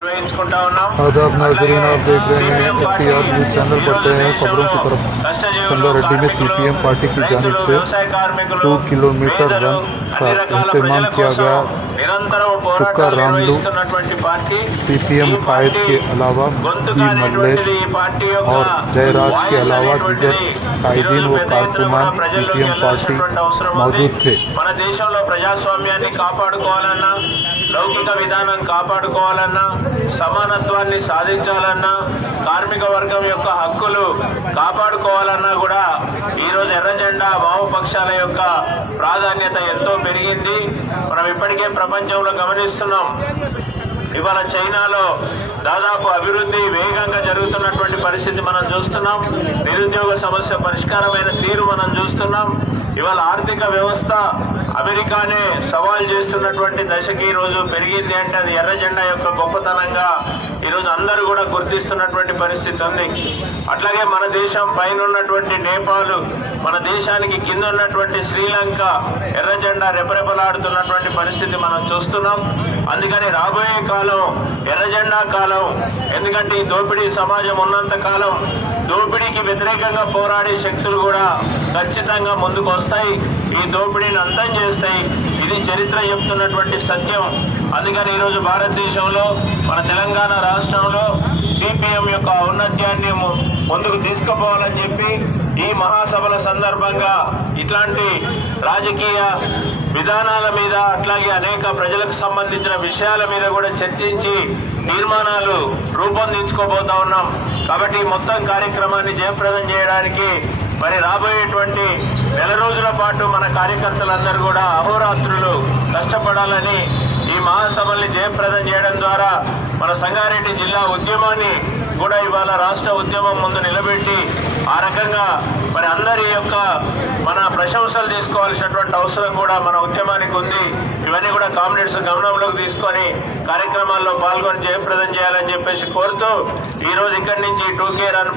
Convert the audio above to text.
आदाब नाजरीन, आप देख रहे हैं FTR न्यूज चैनल। बढ़ते हैं खबरों की तरफ। संगारेड्डी में CPM पार्टी की जानिब से 2 किलोमीटर रन का एहतमाम किया गया। चुक्का रामलू CPM कायद के अलावा बी मल्लेश और जयराज के अलावा दीगर कायदीन व कारकुनान CPM पार्टी मौजूद थे। మన దేశంలో ప్రజాస్వామ్యాన్ని కాపాడుకోవాలన్నా, లౌకిక విధానాన్ని కాపాడుకోవాలన్నా, సమానత్వాన్ని సాధించాలన్నా, కార్మిక వర్గం యొక్క హక్కులు కాపాడుకోవాలన్నా కూడా ఈరోజు ఎర్ర జెండా వామపక్షాల యొక్క ప్రాధాన్యత ఎంతో పెరిగింది. మనం ఇప్పటికే ప్రపంచంలో గమనిస్తున్నాం. ఇవాళ చైనాలో దాదాపు అభివృద్ధి వేగంగా జరుగుతున్నటువంటి పరిస్థితి మనం చూస్తున్నాం. నిరుద్యోగ సమస్య పరిష్కారమైన తీరు మనం చూస్తున్నాం. ఇవాళ ఆర్థిక వ్యవస్థ అమెరికానే సవాల్ చేస్తున్నటువంటి దశకి ఈరోజు పెరిగింది అంటే అది ఎర్ర జెండా యొక్క గొప్పతనంగా ఈరోజు అందరూ కూడా గుర్తిస్తున్నటువంటి పరిస్థితి ఉంది. అట్లాగే మన దేశం పైన ఉన్నటువంటి నేపాల్, మన దేశానికి కింద ఉన్నటువంటి శ్రీలంక ఎర్ర జెండా రెపరెపలాడుతున్నటువంటి పరిస్థితి మనం చూస్తున్నాం. అందుకని రాబోయే కాలం ఎర్ర జెండా కాలం. ఎందుకంటే ఈ దోపిడీ సమాజం ఉన్నంత కాలం దోపిడీకి వ్యతిరేకంగా పోరాడే శక్తులు కూడా ఖచ్చితంగా ముందుకు వస్తాయి, ఈ దోపిడీని అంతం చేస్తాయి. ఇది చరిత్ర చెప్తున్నటువంటి సత్యం. అందుకని ఈరోజు భారతదేశంలో మన తెలంగాణ రాష్ట్రంలో CPM యొక్క ఔన్నత్యాన్ని ముందుకు తీసుకుపోవాలని చెప్పి ఈ మహాసభల సందర్భంగా ఇట్లాంటి రాజకీయ విధానాల మీద, అట్లాగే అనేక ప్రజలకు సంబంధించిన విషయాల మీద కూడా చర్చించి తీర్మానాలు రూపొందించుకోబోతా ఉన్నాం. కాబట్టి మొత్తం కార్యక్రమాన్ని జయప్రదం చేయడానికి మరి రాబోయేటువంటి నెల రోజుల పాటు మన కార్యకర్తలందరూ కూడా అహోరాత్రులు కష్టపడాలని, ఈ మహాసభల్ని జయప్రదం చేయడం ద్వారా మన సంగారెడ్డి జిల్లా ఉద్యమాన్ని కూడా ఇవాళ రాష్ట్ర ఉద్యమం ముందు నిలబెట్టి ఆ రకంగా మరి అందరి యొక్క మన ప్రశంసలు తీసుకోవాల్సినటువంటి అవసరం కూడా మన ఉద్యమానికి ఉంది. ఇవన్నీ కూడా కామ్రేడ్స్ గమనంలోకి తీసుకొని కార్యక్రమాల్లో పాల్గొని జయప్రదం చేయాలని చెప్పేసి కోరుతూ ఈరోజు ఇక్కడి నుంచి 2K రన్